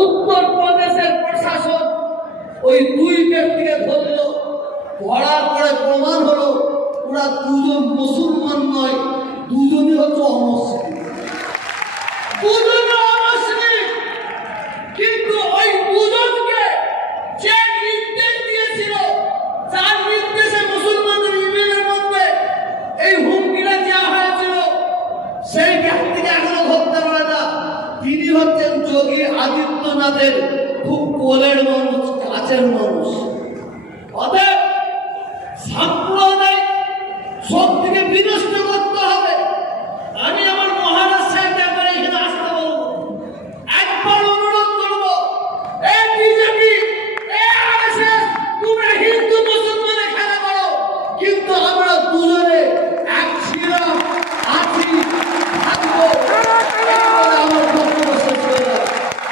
উত্তরপ্রদেশের প্রশাসন ওই দুই ব্যক্তিকে ধরল, ধরার পরে প্রমাণ হলো ওরা দুজন মুসলমান নয়, দুজনই হচ্ছে অমুসলিম। দুজনে অমুসলিম, কিন্তু ওই দুজনকে যে নির্দেশ দিয়েছিল, যার নির্দেশে মুসলমানদের ইমেলের মধ্যে এই হুমকিটা দেওয়া হয়েছিল, সেই ব্যক্তিকে এখনো ধরতে পারে না। তিনি হচ্ছেন যোগী আদিত্যনাথের খুব কোলের মানুষ, কাছের মানুষ। অতএব